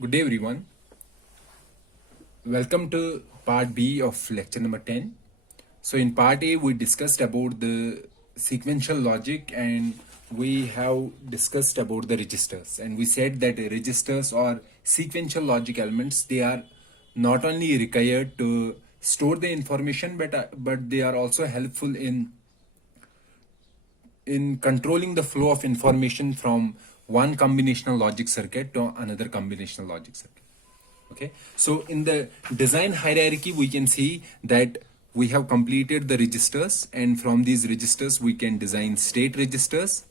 Good day, everyone. Welcome to part B of lecture number 10. So, in part A, we discussed about the sequential logic and we have discussed about the registers. And we said that registers or sequential logic elements, they are not only required to store the information, but they are also helpful in controlling the flow of information from one combinational logic circuit to another combinational logic circuit. Okay, so in the design hierarchy we can see that we have completed the registers, and from these registers we can design state registers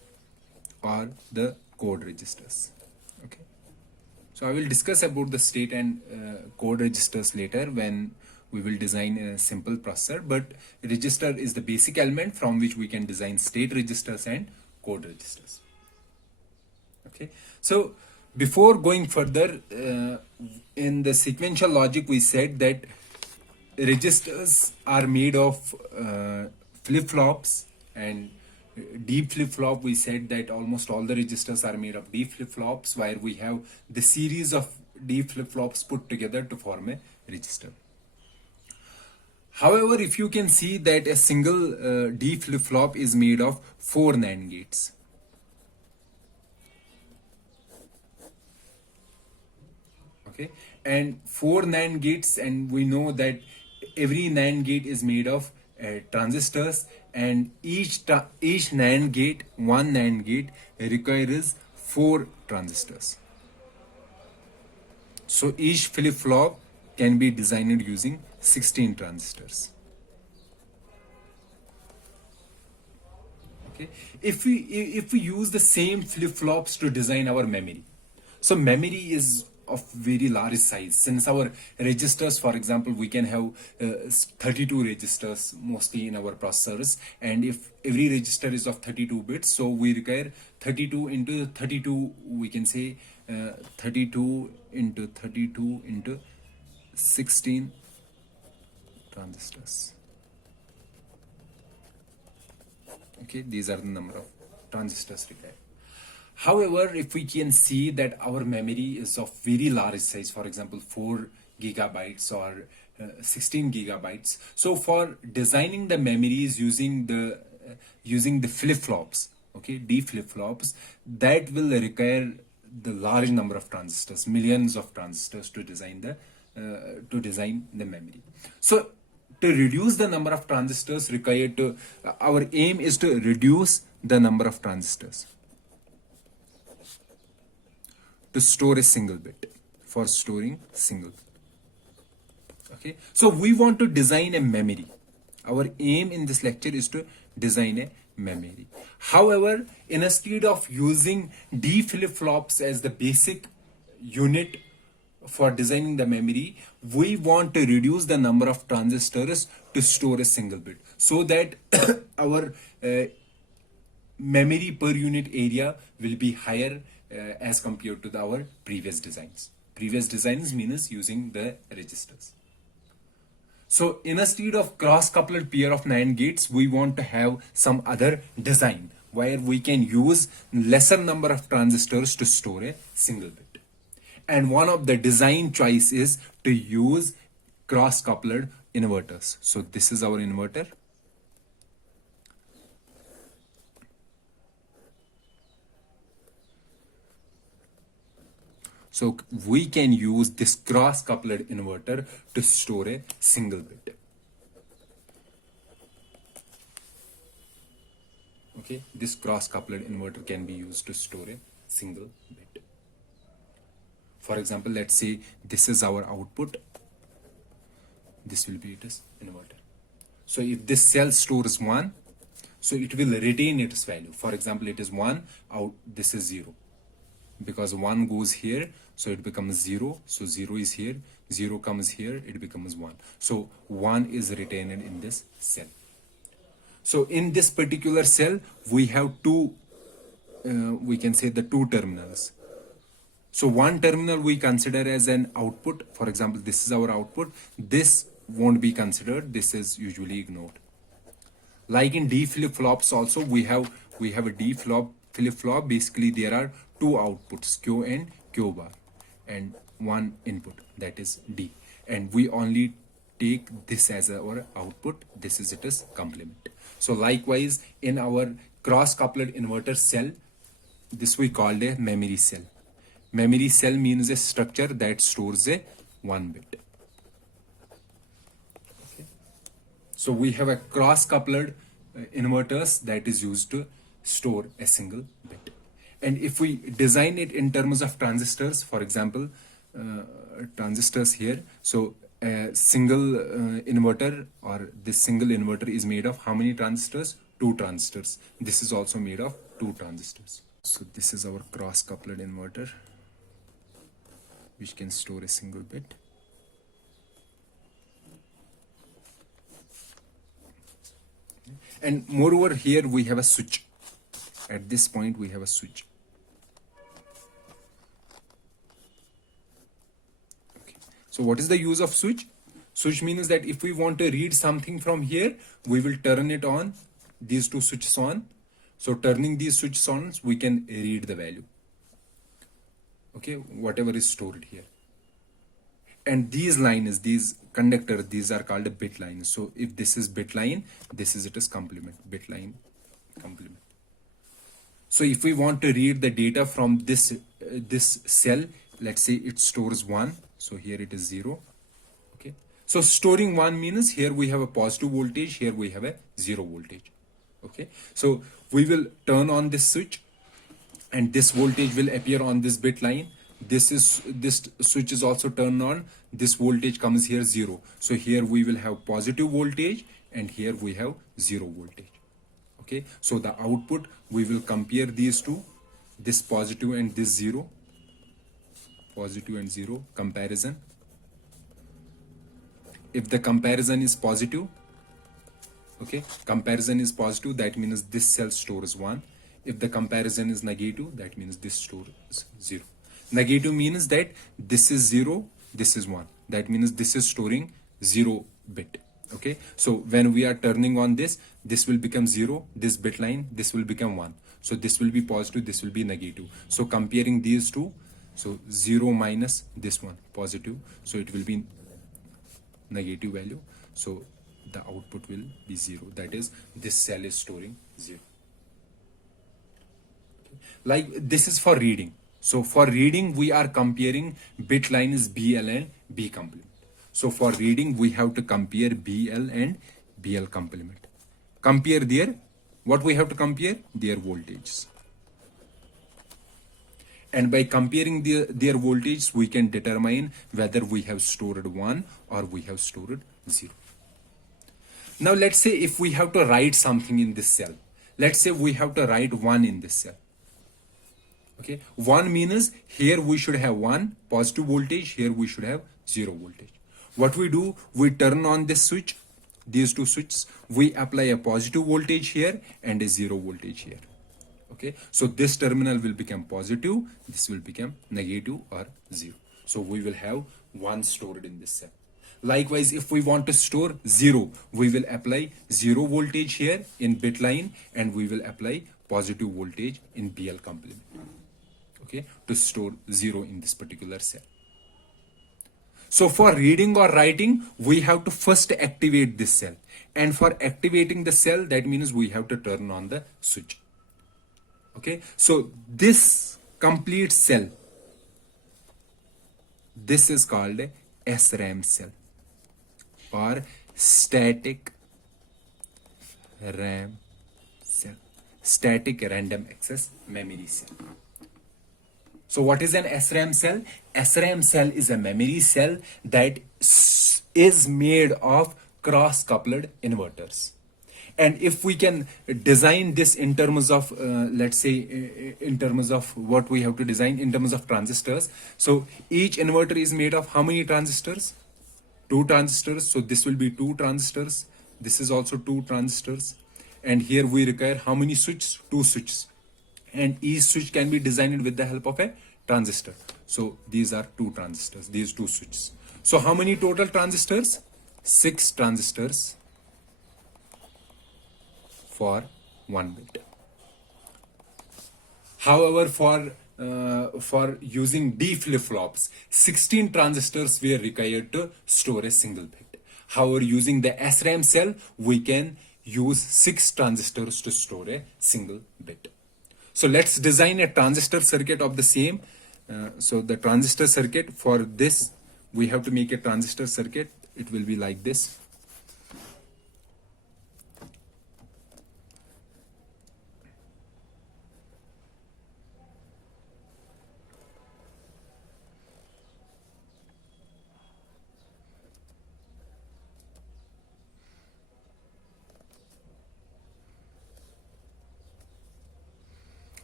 or the code registers. Okay, so I will discuss about the state and code registers later when we will design a simple processor, but register is the basic element from which we can design state registers and code registers. Okay, so before going further, in the sequential logic we said that registers are made of flip-flops, and deep flip-flop, we said that almost all the registers are made of deep flip-flops, where we have the series of deep flip-flops put together to form a register. However, if you can see that a single D flip-flop is made of 4 NAND gates. Okay, and 4 NAND gates, and we know that every NAND gate is made of transistors, and each NAND gate, one NAND gate requires 4 transistors. So each flip-flop can be designed using 16 transistors. Okay, if we use the same flip-flops to design our memory, so memory is of very large size. Since our registers, for example, we can have 32 registers mostly in our processors, and if every register is of 32 bits, so we require 32 into 32, we can say 32 into 32 into 16 transistors. Okay, these are the number of transistors required. However, if we can see that our memory is of very large size, for example 4 gigabytes or 16 gigabytes, so for designing the memories using the flip-flops, okay, D flip-flops, that will require the large number of transistors, millions of transistors to design the memory. So to reduce the number of transistors required to our aim is to reduce the number of transistors to store a single bit, for storing single bit. Okay, so we want to design a memory. Our aim in this lecture is to design a memory. However, instead of using D flip-flops as the basic unit for designing the memory, we want to reduce the number of transistors to store a single bit, so that our memory per unit area will be higher as compared to our previous designs. Previous designs means using the registers. So instead of cross-coupled pair of NAND gates, we want to have some other design where we can use lesser number of transistors to store a single bit. And one of the design choice is to use cross-coupled inverters. So this is our inverter. So we can use this cross-coupled inverter to store a single bit. Okay, this cross-coupled inverter can be used to store a single bit. For example, let's say this is our output. This will be its inverter. So if this cell stores 1, so it will retain its value. For example, it is 1, out, this is 0. Because 1 goes here, so it becomes 0. So 0 is here, 0 comes here, it becomes 1. So 1 is retained in this cell. So in this particular cell, we have two, we can say the two terminals. So one terminal we consider as an output. For example, this is our output. This won't be considered. This is usually ignored. Like in D flip-flops also, we have a D flip-flop. Basically, there are two outputs, Q and Q bar. and one input, that is D, and we only take this as our output. This is it as complement. So likewise in our cross coupled inverter cell, this we called a memory cell. Memory cell means a structure that stores a 1 bit. Okay. So we have a cross coupled inverters that is used to store a single bit. And if we design it in terms of transistors, for example, transistors here, so a single inverter, or this single inverter is made of how many transistors? 2 transistors. This is also made of 2 transistors. So this is our cross coupled inverter, which can store a single bit. And moreover, here we have a switch. At this point we have a switch. Okay. So what is the use of switch? Switch means that if we want to read something from here, we will turn it on, these 2 switches on. So turning these switches on, we can read the value. Okay, whatever is stored here. And these lines, these conductors, these are called a bit lines. So if this is bit line, this is it is complement, bit line, complement. So if we want to read the data from this cell, let's say it stores 1, so here it is 0. Okay, so storing 1 means here we have a positive voltage, here we have a 0 voltage. Okay, so we will turn on this switch, and this voltage will appear on this bit line. This switch is also turned on, this voltage comes here 0. So here we will have positive voltage, and here we have 0 voltage. Okay, so the output, we will compare these two, this positive and this 0, positive and 0 comparison. If the comparison is positive, okay, comparison is positive, that means this cell stores 1. If the comparison is negative, that means this stores 0. Negative means that this is 0, this is 1. That means this is storing 0 bit. Okay, so when we are turning on this will become 0, this bit line, this will become 1. So this will be positive, this will be negative. So comparing these two, so 0 minus this one, positive, so it will be negative value. So the output will be 0. That is, this cell is storing 0. Okay. Like this is for reading. So for reading, we are comparing bit lines BL and B complement. So for reading, we have to compare BL and BL complement. Compare their, what we have to compare? Their voltages. And by comparing their voltage, we can determine whether we have stored 1 or we have stored 0. Now let's say if we have to write something in this cell. Let's say we have to write 1 in this cell. Okay, 1 means here we should have 1 positive voltage, here we should have 0 voltage. What we do, we turn on this switch, these 2 switches, we apply a positive voltage here and a 0 voltage here. Okay, so this terminal will become positive, this will become negative or 0. So we will have 1 stored in this cell. Likewise, if we want to store 0, we will apply 0 voltage here in bit line, and we will apply positive voltage in BL complement. Okay, to store 0 in this particular cell. So for reading or writing, we have to first activate this cell. And for activating the cell, that means we have to turn on the switch. Okay, so this complete cell, this is called a SRAM cell, or static RAM cell, static random access memory cell. So what is an SRAM cell? SRAM cell is a memory cell that is made of cross-coupled inverters. And if we can design this in terms of, let's say, in terms of what we have to design in terms of transistors. So each inverter is made of how many transistors? 2 transistors. So this will be 2 transistors. This is also 2 transistors. And here we require how many switches? 2 switches. And each switch can be designed with the help of a transistor. So these are 2 transistors, these 2 switches. So how many total transistors? 6 transistors for 1 bit. However, for for using D flip-flops, 16 transistors were required to store a single bit. However, using the SRAM cell, we can use 6 transistors to store a single bit. So let's design a transistor circuit of the same. So the transistor circuit, for this, we have to make a transistor circuit. It will be like this.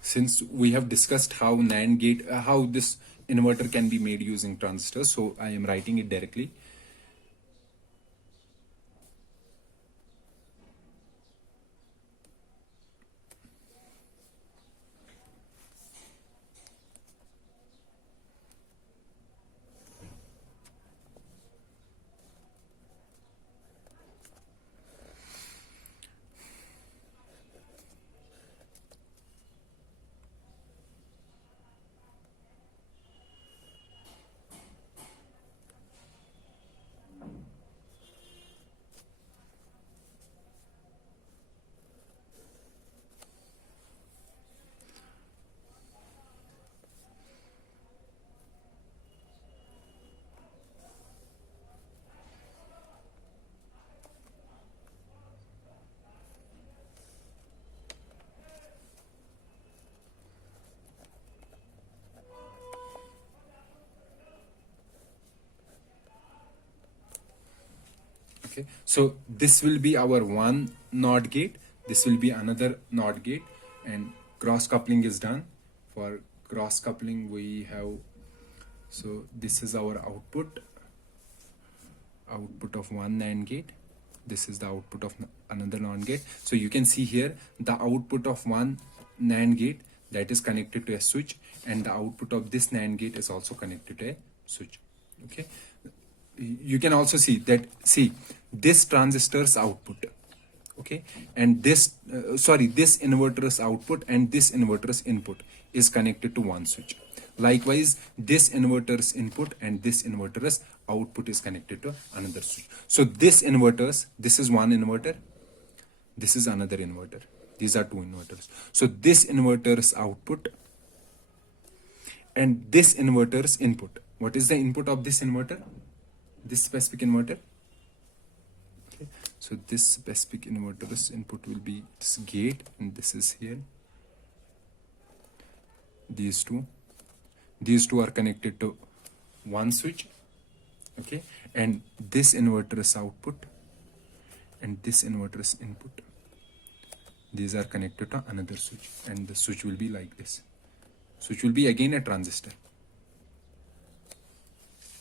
Since we have discussed how NAND gate, how this inverter can be made using transistors, so I am writing it directly. Okay, so this will be our one NOT gate, this will be another NOT gate, and cross coupling is done. For cross coupling we have, so this is our output of one NAND gate, this is the output of another NOT gate. So you can see here the output of one NAND gate that is connected to a switch, and the output of this NAND gate is also connected to a switch. Okay, you can also see that, see this transistor's output, okay, and this this inverter's output and this inverter's input is connected to one switch. Likewise, this inverter's input and this inverter's output is connected to another switch. So this inverters, this is one inverter, this is another inverter, these are two inverters. So this inverter's output and this inverter's input, what is the input of this inverter, this specific inverter? Okay, so this specific inverter's input will be this gate, and this is here. These two are connected to one switch, okay, and this inverter's output and this inverter's input, these are connected to another switch, and the switch will be like this. Switch will be again a transistor.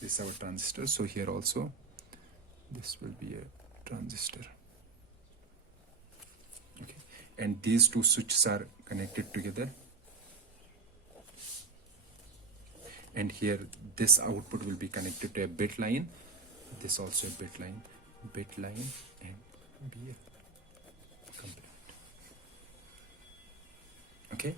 This is our transistor, so here also this will be a transistor, okay, and these two switches are connected together, and here this output will be connected to a bit line, this also a bit line, and be a complement. Okay,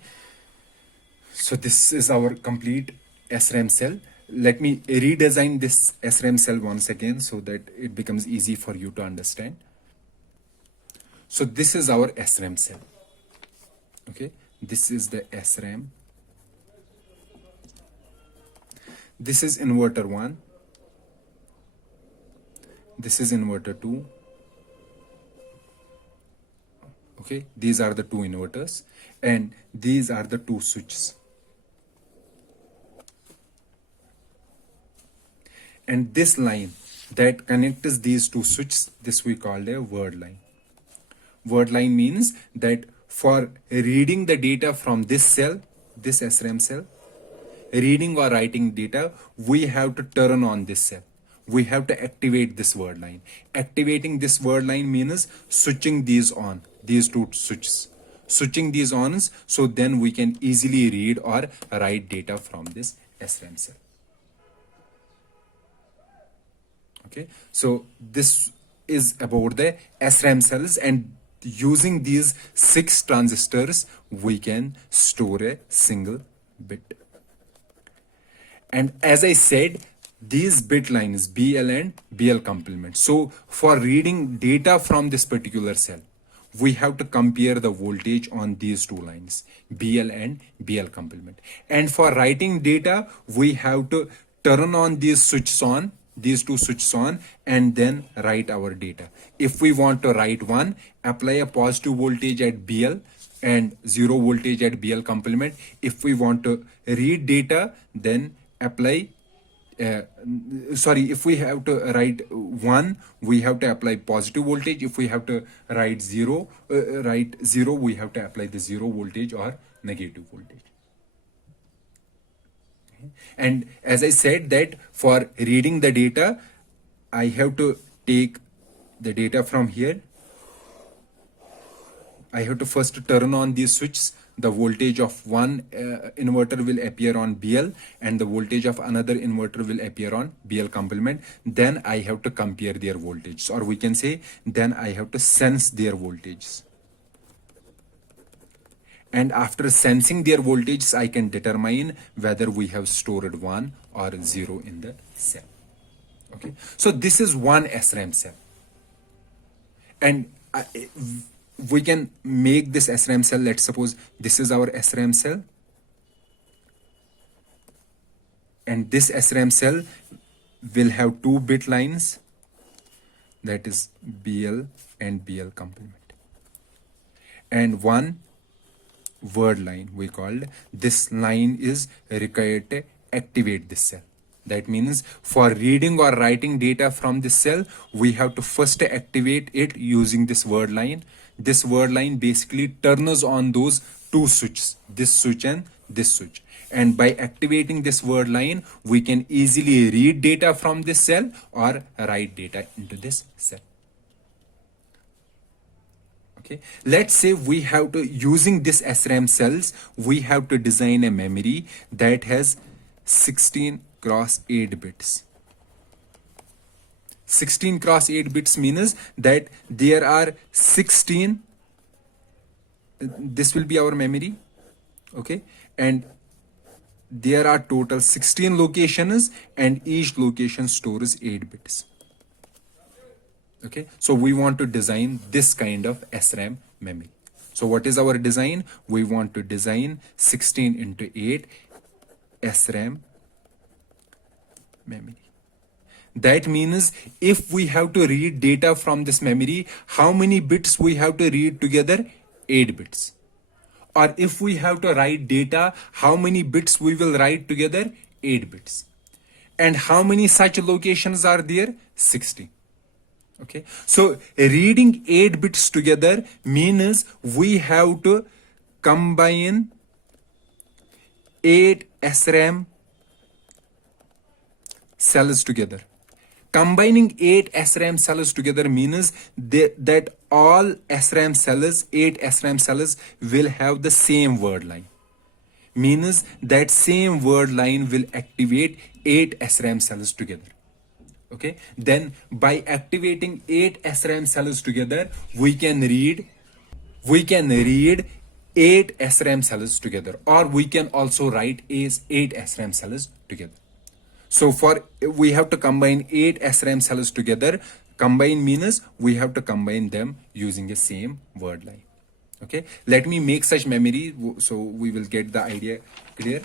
so this is our complete SRAM cell. Let me redesign this SRAM cell once again so that it becomes easy for you to understand. So this is our SRAM cell. Okay, this is the SRAM. This is inverter 1. This is inverter 2. Okay, these are the two inverters, and these are the two switches. And this line that connects these two switches, this we call a word line. Word line means that for reading the data from this cell, this SRAM cell, reading or writing data, we have to turn on this cell. We have to activate this word line. Activating this word line means switching these on, these two switches. Switching these on, so then we can easily read or write data from this SRAM cell. Okay, so this is about the SRAM cells, and using these 6 transistors we can store a single bit. And as I said, these bit lines BL and BL complement. So for reading data from this particular cell, we have to compare the voltage on these two lines, BL and BL complement. And for writing data, we have to turn on these switches on, these two switches on, and then write our data. If we want to write one, apply a positive voltage at BL and zero voltage at BL complement. If we want to read data, then apply if we have to write 1, we have to apply positive voltage. If we have to write 0, we have to apply the 0 voltage or negative voltage. Okay. And as I said that for reading the data, I have to take the data from here. I have to first turn on these switches. The voltage of one inverter will appear on BL and the voltage of another inverter will appear on BL complement. Then I have to compare their voltages, or we can say then I have to sense their voltages. And after sensing their voltages, I can determine whether we have stored 1 or 0 in the cell. Okay, so this is one SRAM cell. And we can make this SRAM cell. Let's suppose this is our SRAM cell, and this SRAM cell will have 2 bit lines, that is BL and BL complement, and one word line we called. This line is required to activate this cell. That means for reading or writing data from this cell, we have to first activate it using this word line. This word line basically turns on those 2 switches, this switch and this switch. And by activating this word line, we can easily read data from this cell or write data into this cell. Okay, let's say we have to, using this SRAM cells, we have to design a memory that has 16 cross 8 bits. 16 cross 8 bits means that there are 16, this will be our memory, okay, and there are total 16 locations and each location stores 8 bits. Okay, so we want to design this kind of SRAM memory. So what is our design? We want to design 16 into 8 SRAM memory. That means if we have to read data from this memory, how many bits we have to read together? 8 bits. Or if we have to write data, how many bits we will write together? 8 bits. And how many such locations are there? 16. Okay, so reading 8 bits together means we have to combine 8 SRAM cells together. Combining 8 SRAM cells together means that all SRAM cells, 8 SRAM cells will have the same word line. Means that same word line will activate 8 SRAM cells together. Okay, then by activating 8 SRAM cells together, we can read 8 SRAM cells together, or we can also write 8 SRAM cells together. So we have to combine 8 SRAM cells together. Combine means we have to combine them using the same word line. Okay, let me make such memory so we will get the idea clear.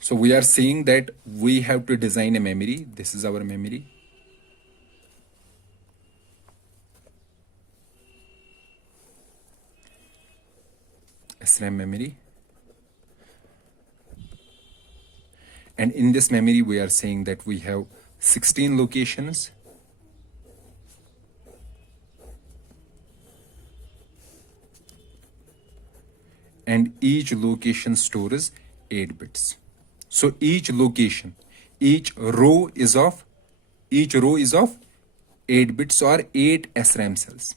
So we are saying that we have to design a memory. This is our memory. SRAM memory. And in this memory, we are saying that we have 16 locations. And each location stores 8 bits. So each location, each row is of 8 bits or 8 SRAM cells.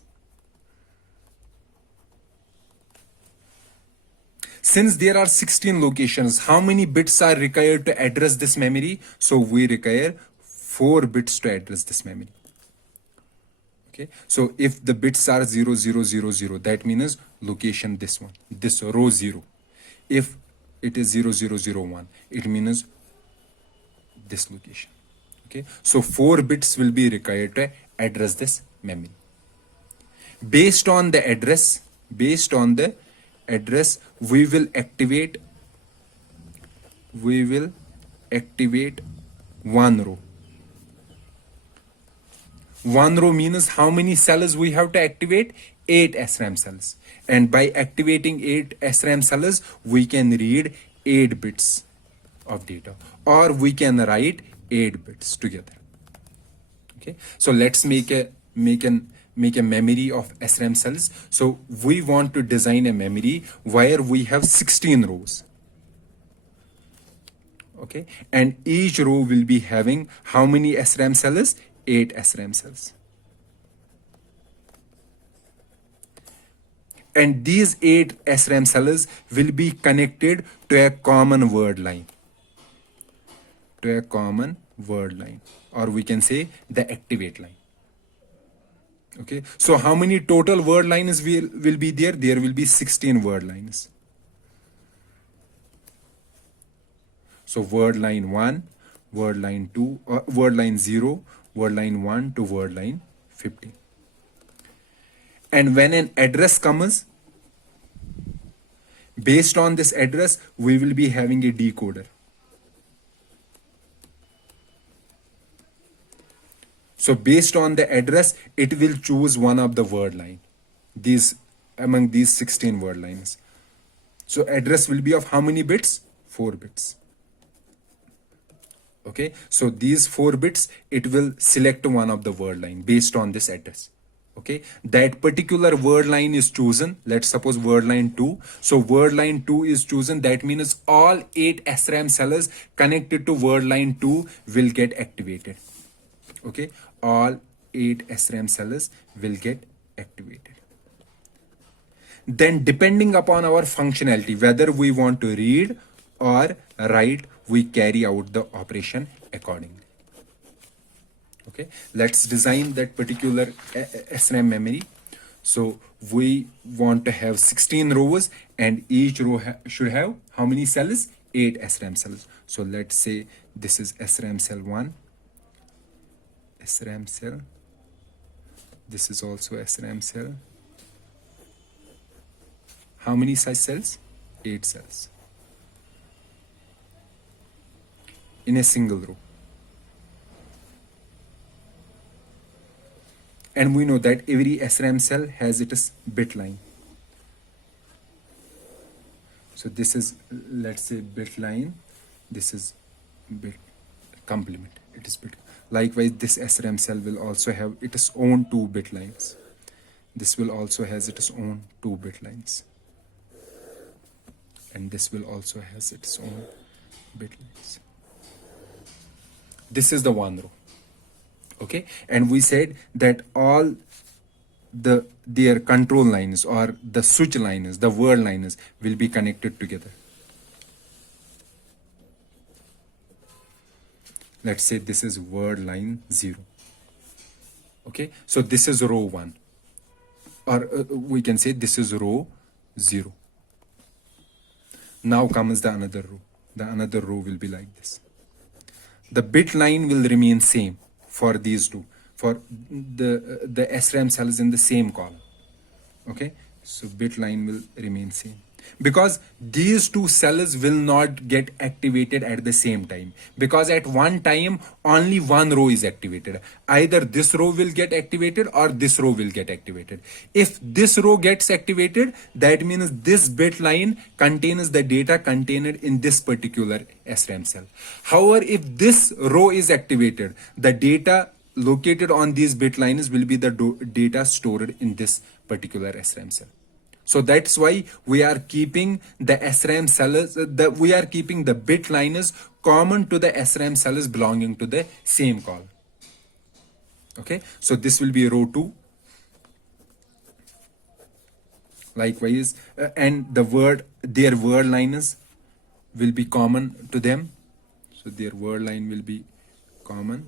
Since there are 16 locations, how many bits are required to address this memory? So we require 4 bits to address this memory. Okay, so if the bits are 0, 0, 0, 0, that means location this one, this row 0. If it is 0, 0, 0, 1, it means this location. Okay, so 4 bits will be required to address this memory. Based on the address, we will activate one row. One row means how many cells we have to activate? 8 SRAM cells. And by activating 8 SRAM cells, we can read 8 bits of data, or we can write 8 bits together. Okay, so let's make a memory of SRAM cells. So we want to design a memory where we have 16 rows. Okay, and each row will be having how many SRAM cells? 8 SRAM cells. And these 8 SRAM cells will be connected to a common word line. Or we can say the activate line. Okay, so how many total word lines will be there? There will be 16 word lines. So word line 1, word line 2, word line 0, word line 1 to word line 15. And when an address comes, based on this address, we will be having a decoder. So based on the address, it will choose one of the word line. Among these 16 word lines. So address will be of how many bits? 4 bits. Okay, so these 4 bits, it will select one of the word line based on this address. Okay, that particular word line is chosen. Let's suppose word line 2. So word line 2 is chosen. That means all 8 SRAM cells connected to word line 2 will get activated. Okay, all 8 SRAM cells will get activated. Then depending upon our functionality, whether we want to read or write, we carry out the operation accordingly. Okay, let's design that particular SRAM memory. So we want to have 16 rows, and each row should have how many cells? 8 SRAM cells. So let's say this is SRAM cell 1, SRAM cell. This is also SRAM cell. How many such cells? 8 cells in a single row. And we know that every SRAM cell has its bit line. So this is, let's say, bit line. This is bit complement. It is bit. Likewise, this SRAM cell will also have its own 2 bit lines. This will also has its own 2 bit lines. And this will also has its own bit lines. This is the one row. Okay, and we said that all their control lines or the switch lines, the word lines will be connected together. Let's say this is word line 0. Okay, so this is row 1, or we can say this is row 0. Now comes the another row. The another row will be like this. The bit line will remain same for these two, for the SRAM cells in the same column. Okay, so bit line will remain same, because these two cells will not get activated at the same time, because at one time only one row is activated. Either this row will get activated or this row will get activated. If this row gets activated, that means this bit line contains the data contained in this particular SRAM cell. However, if this row is activated, the data located on these bit lines will be the data stored in this particular SRAM cell. So that's why we are keeping the SRAM cells, we are keeping the bit lines common to the SRAM cells belonging to the same column. Okay, so this will be row 2. Likewise, and their word lines will be common to them. So their word line will be common,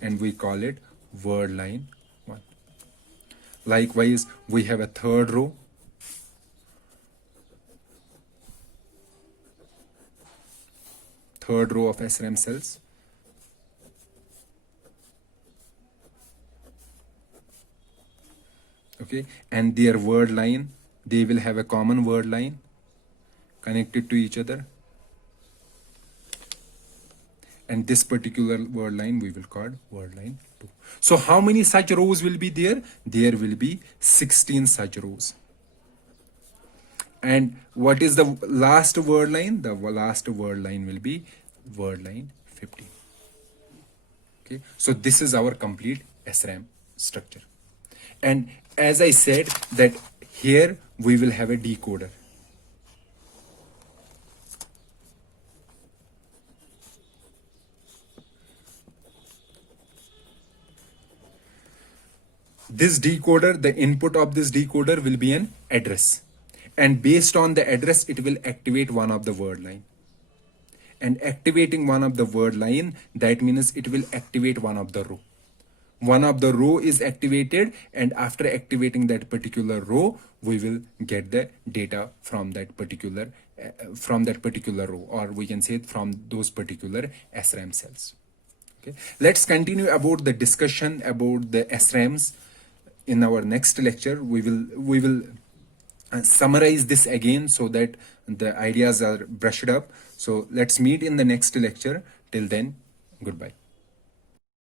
and we call it word line 1. Likewise, we have a third row. Third row of SRAM cells. okay, and their word line, they will have a common word line connected to each other, and this particular word line we will call word line 2. So how many such rows will be there? There will be 16 such rows. And what is the last word line? The last word line will be word line 15. Okay, so this is our complete SRAM structure. And as I said that here we will have a decoder. This decoder, the input of this decoder will be an address. And based on the address, it will activate one of the word line. And activating one of the word line, that means it will activate one of the row. One of the row is activated, and after activating that particular row, we will get the data from that particular row, or we can say from those particular SRAM cells. Okay, let's continue about the discussion about the SRAMs in our next lecture. We will summarize this again so that the ideas are brushed up. So let's meet in the next lecture. Till then, goodbye.